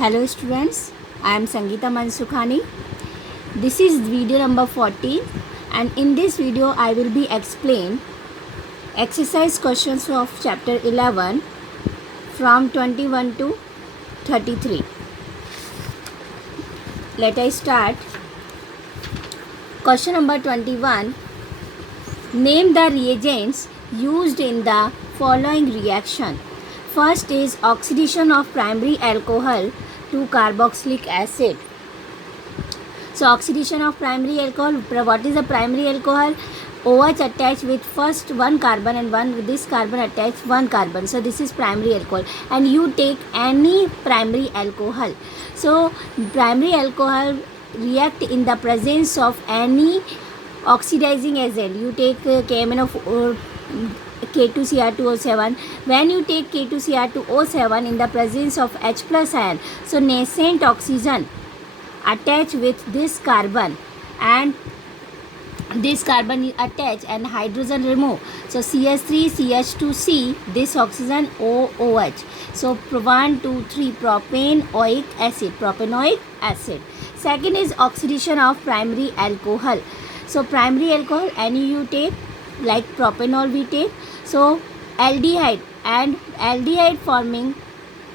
Hello students, I am Sangeeta Mansukhani. This is video number 14 and in this video I will be explain exercise questions of chapter 11 from 21 to 33. Let us start. Question number 21. Name the reagents used in the following reaction. First is oxidation of primary alcohol to carboxylic acid. So oxidation of primary alcohol, what is the primary alcohol? OH attached with first one carbon and this carbon attached one carbon. So this is primary alcohol and you take any primary alcohol. So primary alcohol react in the presence of any oxidizing agent. You take KMnO4 K2Cr2O7. When you take K2Cr2O7 in the presence of H plus ion, so nascent oxygen attach with this carbon and this carbon is attached and hydrogen remove. So CH3 CH2C, this oxygen OOH. So 1 2 3 propanoic acid. Second is oxidation of primary alcohol. So primary alcohol any you take, like propanol we take. So aldehyde and aldehyde forming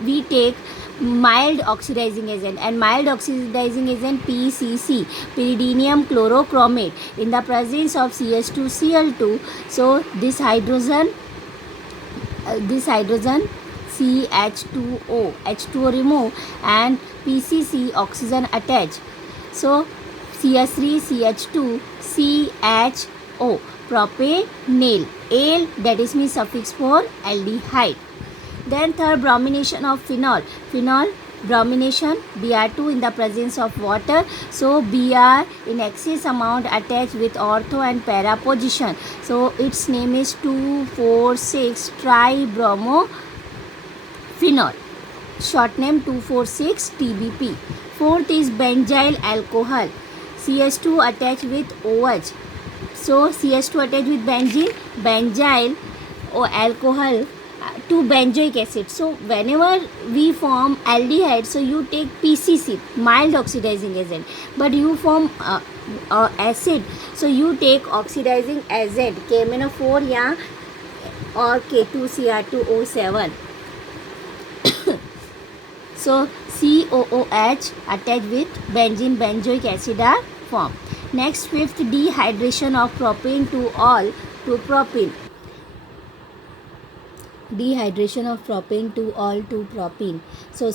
we take mild oxidizing agent, and mild oxidizing agent PCC, pyridinium chlorochromate, in the presence of CH2Cl2. So this hydrogen CH2O, H2O remove and PCC oxygen attach. So CH3 CH2 CHO, propanal, al, that is means suffix for aldehyde. Then third, bromination of phenol. Phenol bromination, Br2 in the presence of water. So Br in excess amount attached with ortho and para position. So its name is 2,4,6 tribromophenol. Short name 2,4,6 TBP. Fourth is benzyl alcohol. CH2 attached with OH. So CH2 attached with benzene, benzyl or alcohol to benzoic acid. So whenever we form aldehyde, so you take PCC, mild oxidizing agent, but you form acid, so you take oxidizing agent KMnO4 या or K2Cr2O7. So COOH attached with benzene, benzoic acid are formed. Next, fifth, dehydration of propane to all to propene. Dehydration of propane to all to propene. So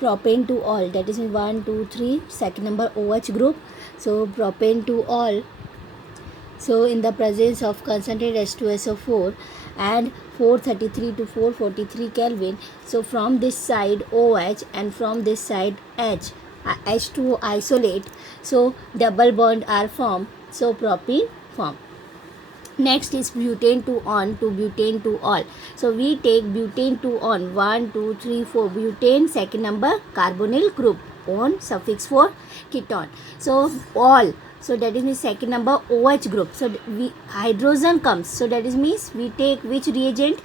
propane to all, that is 1 2 3, second number OH group. So propane to all, so in the presence of concentrated H2SO4 and 433 to 443 Kelvin. So from this side OH and from this side H2O isolate, so double bond are formed, so propene form. Next is butane to on to butane to all. So we take butane to on 1 2 3 4 butane, second number carbonyl group, on suffix for ketone. So all, so that is means second number OH group. So we hydrogen comes, so that is means we take which reagent?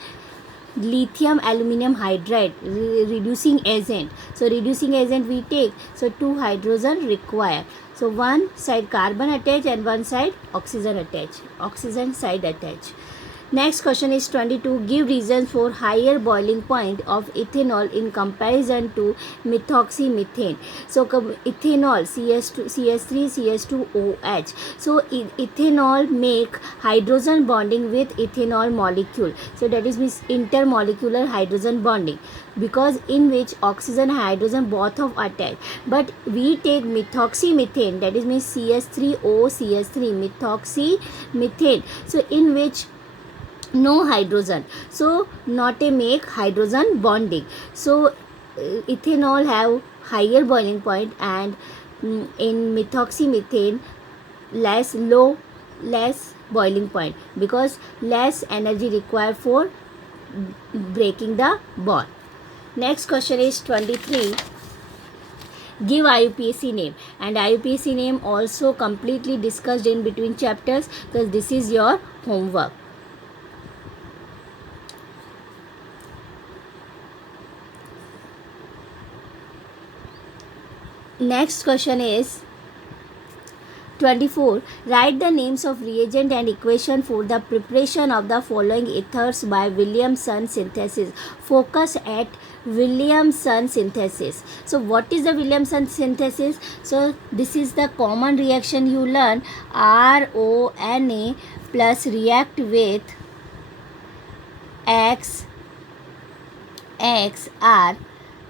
Lithium aluminum hydride, reducing agent. So reducing agent we take, so 2 hydrogen required. So one side carbon attach and one side oxygen attach, oxygen side attach. Next question is 22. Give reasons for higher boiling point of ethanol in comparison to methoxymethane. So ethanol CH3 CH2OH. So ethanol make hydrogen bonding with ethanol molecule. So that is means intermolecular hydrogen bonding, because in which oxygen and hydrogen both of attached. But we take methoxymethane, that is means CH3O CH3 methoxymethane. So in which no hydrogen, so not a make hydrogen bonding. So ethanol have higher boiling point and in methoxymethane less boiling point, because less energy required for breaking the bond. Next question is 23. Give IUPAC name, and IUPAC name also completely discussed in between chapters, because this is your homework. Next question is 24. Write the names of reagent and equation for the preparation of the following ethers by Williamson synthesis. Focus at Williamson synthesis. So what is the Williamson synthesis? So this is the common reaction you learn. RONA plus react with XR.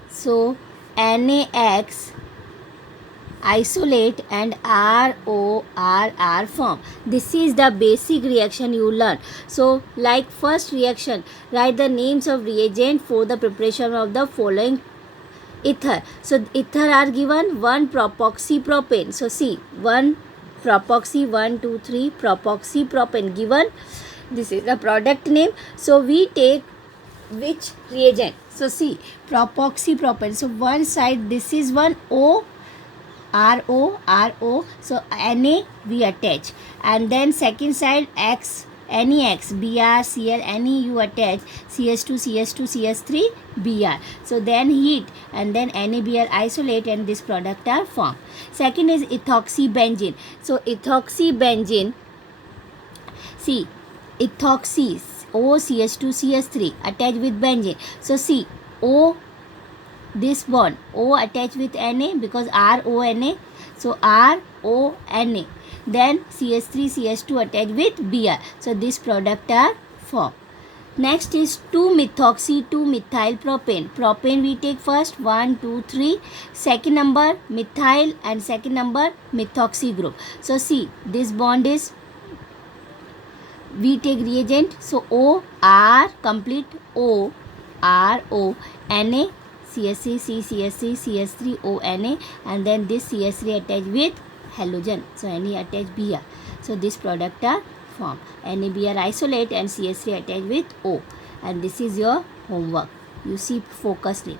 So NaX isolate and RORR form. This is the basic reaction you learn. So like first reaction, write the names of reagent for the preparation of the following ether. So ether are given 1 propoxypropane. So see 1 propoxy 1 2 3 propoxypropane given. This is the product name. So we take which reagent? So see propoxypropane. So one side this is one O RO. So Na we attach, and then second side X NeX Br Cl Ne you attach, CS2 CS3 Br. So then heat and then NaBr isolate and this product are formed. Second is ethoxybenzene. So ethoxybenzene, see ethoxy OCH2 CS3 attach with benzene. So see O, this bond O attached with Na because RONA. So RONA. Then CS3 CS2 attached with Br. So this product are formed. Next is 2-methoxy 2-methyl propane. Propane we take first 1 2 3. Second number methyl and second number methoxy group. So see this bond is, we take reagent. So O R complete O RO Na CSC CSC CS3 ONA, and then this CS3 attached with halogen. So Na attached Br. So this product are formed. NaBr isolate and CS3 attached with O. And this is your homework. You see focusly.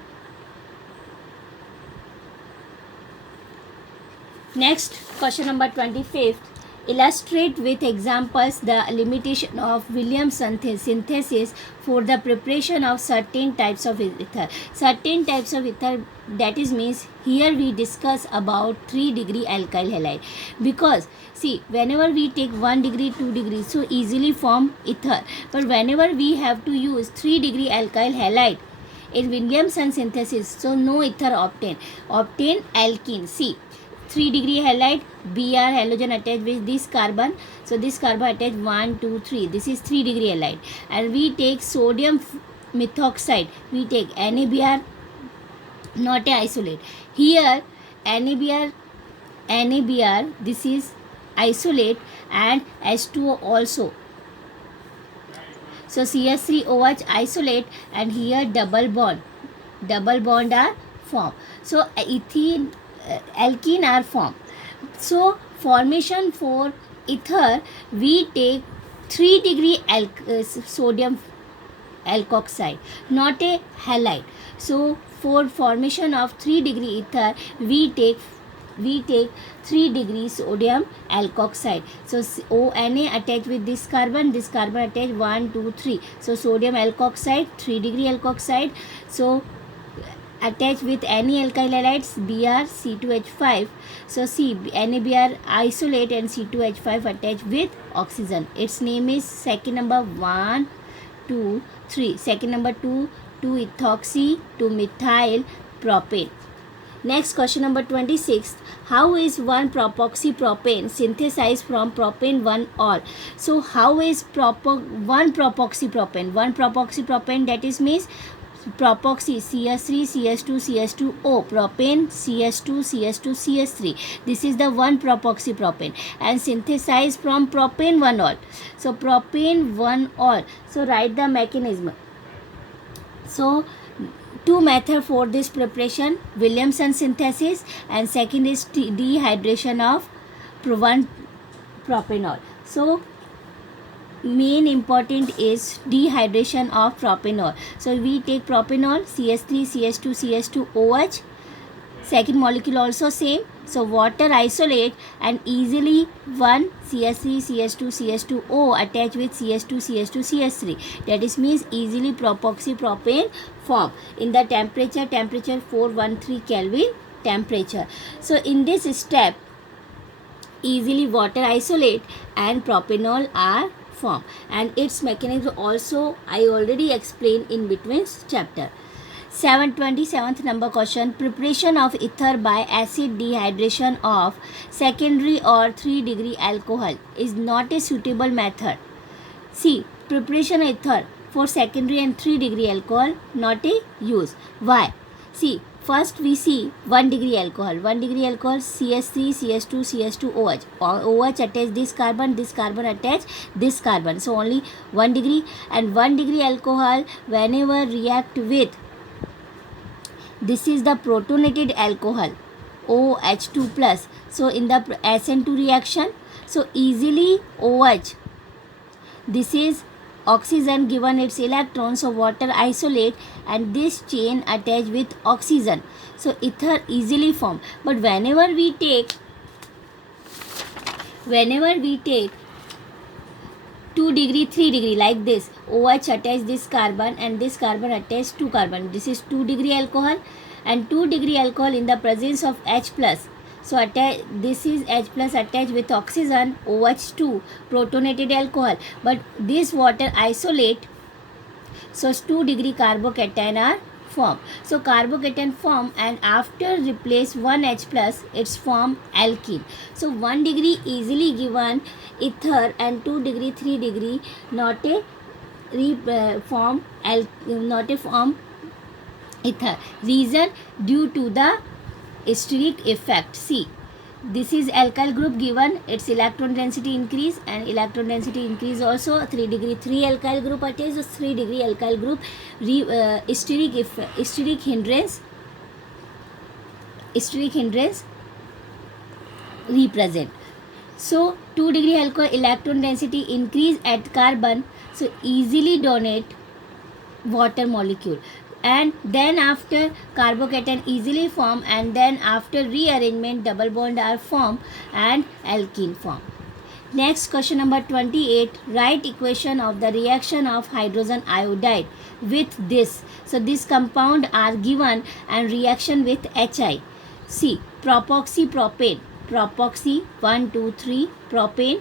Next question number 25th. Illustrate with examples the limitation of Williamson synthesis for the preparation of certain types of ether. Certain types of ether, that is means here we discuss about 3 degree alkyl halide, because see whenever we take 1 degree 2 degree so easily form ether, but whenever we have to use 3 degree alkyl halide in Williamson synthesis, so no ether obtain alkene. See 3 degree halide Br halogen attached with this carbon. So this carbon attached 1 2 3. This is 3 degree halide, and we take sodium methoxide. We take NaBr, not a isolate. Here NaBr this is isolate and H2O also. So CS3OH isolate, and here double bond are formed. So ethene alkene are formed. So formation for ether we take 3 degree sodium alkoxide, not a halide. So for formation of 3 degree ether we take 3 degree sodium alkoxide. So ONA attached with this carbon attached 1 2 3. So sodium alkoxide 3 degree alkoxide. So attached with any alkyl halides Br C2H5. So see NaBr isolate and C2H5 attached with oxygen. Its name is second number 1 2 3. Second number 2 ethoxy 2 methyl propane. Next question number 26. How is 1 propoxypropane synthesized from propane 1 ol? So how is 1 propoxypropane? 1 propoxypropane, that is means propoxy CS3 CS2 CS2O, propane CS2 CS2 CS3. This is the 1 propoxypropane and synthesized from propane 1 ol. So propane 1 ol. So write the mechanism. So two method for this preparation: Williamson synthesis, and second is dehydration of 1 propanol. So main important is dehydration of propanol. So we take propanol CS3 CS2 CS2OH, second molecule also same. So water isolate and easily 1 CS3 CS2 CS2O attach with CS2 CS2 CS3. That is means easily propoxypropane form in the temperature 413 Kelvin temperature. So in this step, easily water isolate and propanol are formed, and its mechanism also I already explained in between chapter. 27th number question. Preparation of ether by acid dehydration of secondary or 3-degree alcohol is not a suitable method. See, preparation of ether for secondary and 3-degree alcohol not a use. Why? See, first we see 1-degree alcohol. 1-degree alcohol CH3, CH2, CH2, OH. OH attach this carbon attach this carbon. So only 1 degree, and 1-degree alcohol whenever react with, this is the protonated alcohol OH2 plus. So in the SN2 reaction, so easily OH, this is oxygen given its electron, so water isolate and this chain attach with oxygen, so ether easily form. But whenever we take 2-degree, 3-degree like this, OH attach this carbon and this carbon attach 2 carbon. This is 2-degree alcohol, and 2-degree alcohol in the presence of H plus. So attach, this is H plus attached with oxygen, OH2, protonated alcohol. But this water isolate, so 2-degree carbocation are form. So carbocation form, and after replace 1 H plus, it's form alkene. So 1 degree easily given ether, and 2-degree, 3-degree not a form ether. Reason, due to the steric effect. See, this is alkyl group given its electron density increase, and electron density increase also 3-degree 3 alkyl group attached. So 3-degree alkyl group steric hindrance represent. So 2-degree alcohol electron density increase at carbon, so easily donate water molecule, and then after carbocation easily form, and then after rearrangement double bond are formed and alkene form. Next question number 28. Write equation of the reaction of hydrogen iodide with this. So this compound are given and reaction with HI. See, propoxy propane, propoxy 1 2 3 propane,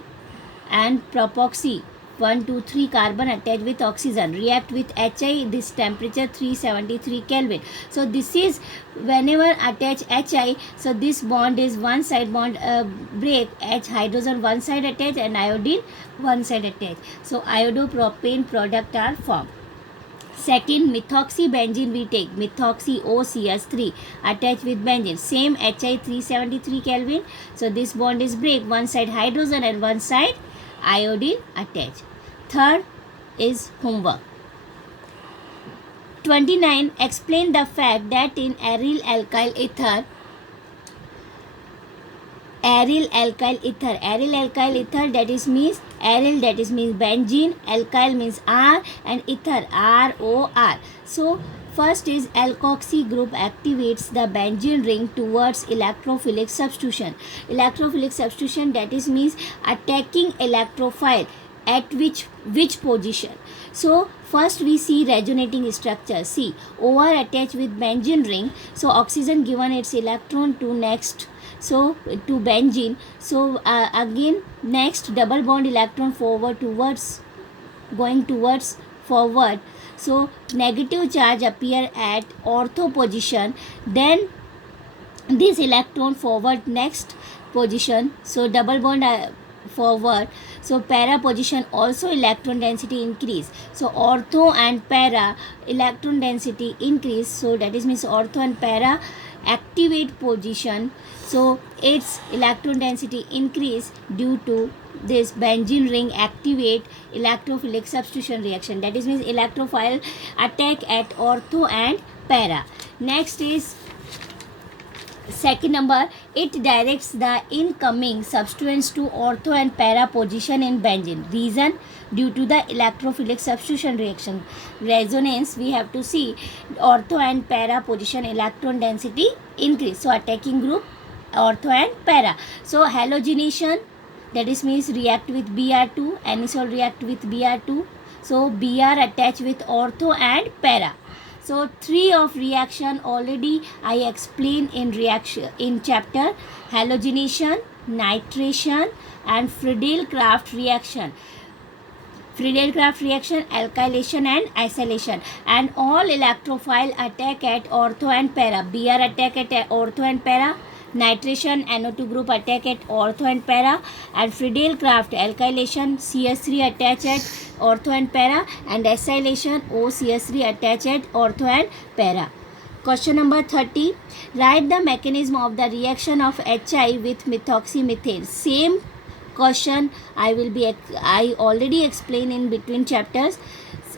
and propoxy 1 2 3 carbon attached with oxygen, react with HI, this temperature 373 Kelvin. So this is whenever attach HI, so this bond is one side bond break, H hydrogen one side attach and iodine one side attach. So iodopropane product are formed. Second, methoxybenzene we take, methoxy OCH3 attached with benzene, same HI 373 Kelvin. So this bond is break, one side hydrogen and one side iodine attached. Third is homework. 29. Explain the fact that in aryl alkyl ether, that is means aryl, that is means benzene, alkyl means R, and ether ROR. So first is alkoxy group activates the benzene ring towards electrophilic substitution. Electrophilic substitution, that is means attacking electrophile at which position. So first we see resonating structure. See, OR attached with benzene ring, so oxygen given its electron to next, so to benzene. So again next double bond electron forward towards, going towards forward, so negative charge appear at ortho position, then this electron forward next position, so double bond forward, so para position also electron density increase. So ortho and para electron density increase, so that is means ortho and para activate position, so its electron density increase due to this benzene ring activate electrophilic substitution reaction, that is means electrophile attack at ortho and para. Next is second number, it directs the incoming substituents to ortho and para position in benzene. Reason, due to the electrophilic substitution reaction. Resonance, we have to see ortho and para position electron density increase, so attacking group ortho and para. So halogenation, that is means react with Br2, anisole react with Br2, so Br attach with ortho and para. So three of reaction already I explained in chapter halogenation, nitration and Friedel-Crafts reaction. Friedel-Crafts reaction, alkylation and acylation, and all electrophile attack at ortho and para. Br attack at ortho and para, nitration NO2 group attack at ortho and para, and Friedel-Crafts alkylation CS3 attach at ortho and para, and acylation OCS3 attach at ortho and para. Question number 30. Write the mechanism of the reaction of HI with methoxymethane. Same question I already explained in between chapters.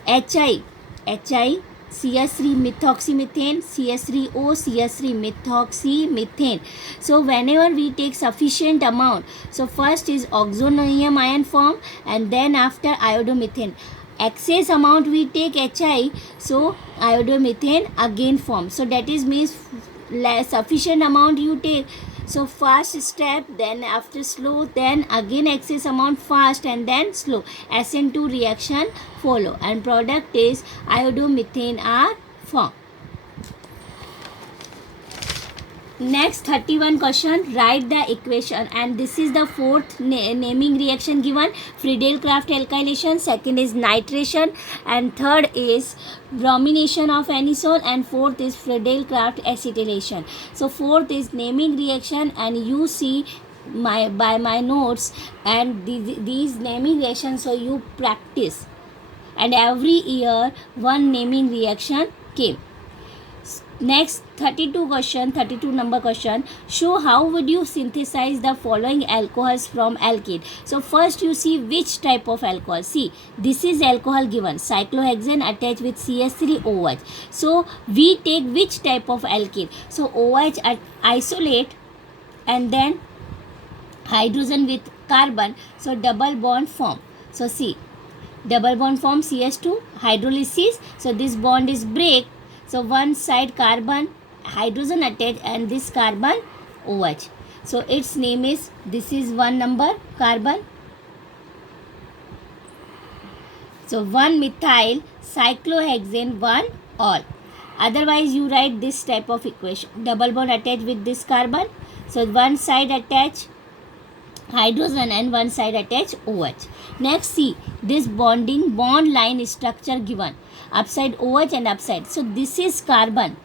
HI CS3 methoxymethane, CS3O, CS3 methoxymethane. So whenever we take sufficient amount, so first is oxonium ion form and then after iodomethane. Excess amount we take HI, so iodomethane again form. So that is means sufficient amount you take. So fast step, then after slow, then again excess amount fast and then slow. SN2 reaction follow and product is iodomethane are formed. Next 31 question, write the equation, and this is the fourth naming reaction given. Friedel-Crafts alkylation, second is nitration and third is bromination of anisole and fourth is Friedel-Crafts acetylation. So fourth is naming reaction, and you see by my notes and these naming reactions, so you practice, and every year one naming reaction came. Next 32 number question, show how would you synthesize the following alcohols from alkene. So first you see which type of alcohol. See, this is alcohol given, cyclohexane attached with CS3OH. So we take which type of alkene. So OH isolate and then hydrogen with carbon, so double bond form. So see, double bond form CS2, hydrolysis, so this bond is break. So one side carbon hydrogen attached and this carbon OH. So its name is, this is one number carbon. So 1 methyl cyclohexane 1 all. Otherwise you write this type of equation. Double bond attached with this carbon. So one side attach hydrogen and one side attach OH. Next see this bond line structure given. Upside OH and upside. So this is carbon.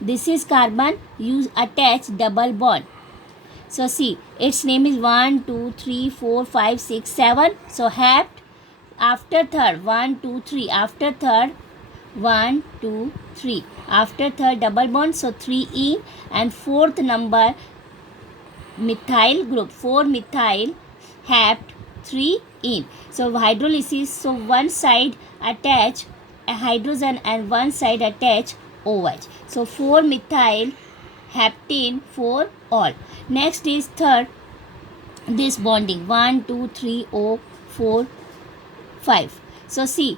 This is carbon. You attach double bond. So see, its name is 1, 2, 3, 4, 5, 6, 7. So hapt. After third 1, 2, 3. After third 1, 2, 3. After third double bond. So 3 in and fourth number methyl group 4 methyl hapt 3 in. So hydrolysis. So one side attach a hydrogen and one side attach OH. So 4 methyl haptene 4 all. Next is third, this bonding 1, 2, 3, O, 4, 5. So see,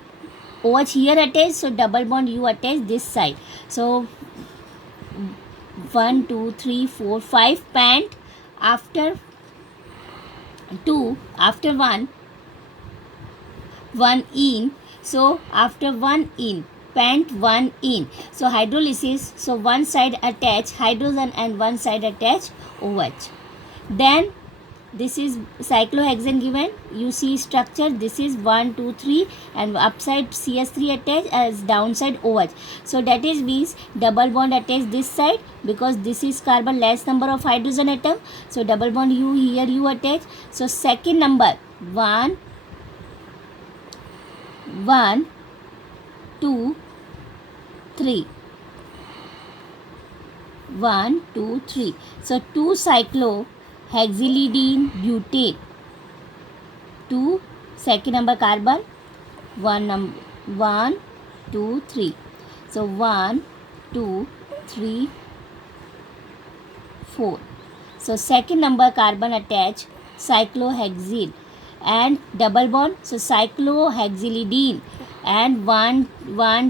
OH here attached, so double bond you attach this side. So 1, 2, 3, 4, 5 pant after 2, after 1 in. So after 1 in, pant 1 in. So hydrolysis, so one side attach hydrogen and one side attach OH. Then this is cyclohexane given. You see structure, this is 1, 2, 3 and upside CS3 attached as downside OH. So that is means double bond attached this side because this is carbon less number of hydrogen atom. So double bond you here you attach. So second number 1, 2, 3. 1, 2, 3. So 2 cyclohexylidene butane. 2 second number carbon. 1, 2, 3. So 1, 2, 3, 4. So second number carbon attach cyclohexyl and double bond. So cyclohexylidene and 1,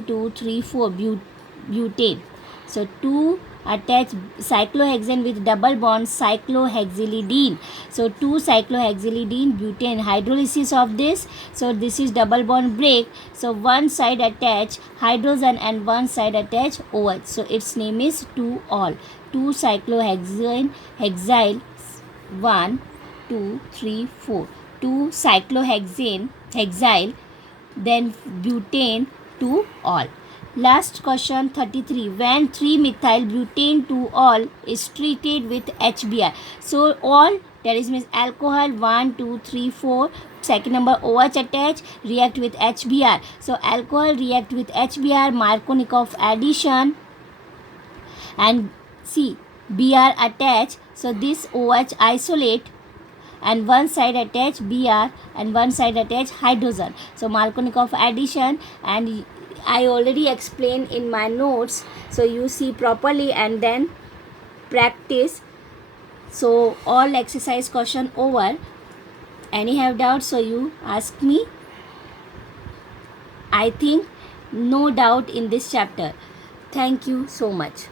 2, 3, 4 butane. So 2 attach cyclohexane with double bond cyclohexylidene. So 2 cyclohexylidene butane, hydrolysis of this. So this is double bond break. So one side attach hydrogen and one side attach OH. So its name is 2-ol. 2 cyclohexane, hexyl 1 2 3 4. 2 cyclohexane, hexyl, then butane 2-ol. Last question 33. When 3-methyl butane 2-ol is treated with HBr. So all, that is means alcohol 1 2 3 4, second number OH attach, react with HBr. So alcohol react with HBr, Markovnikov addition, and see Br attach. So this OH isolate and one side attach Br and one side attach hydrogen. So Markovnikov addition, and I already explained in my notes, so you see properly and then practice. So all exercise question over. Any have doubts, so you ask me. I think no doubt in this chapter. Thank you so much.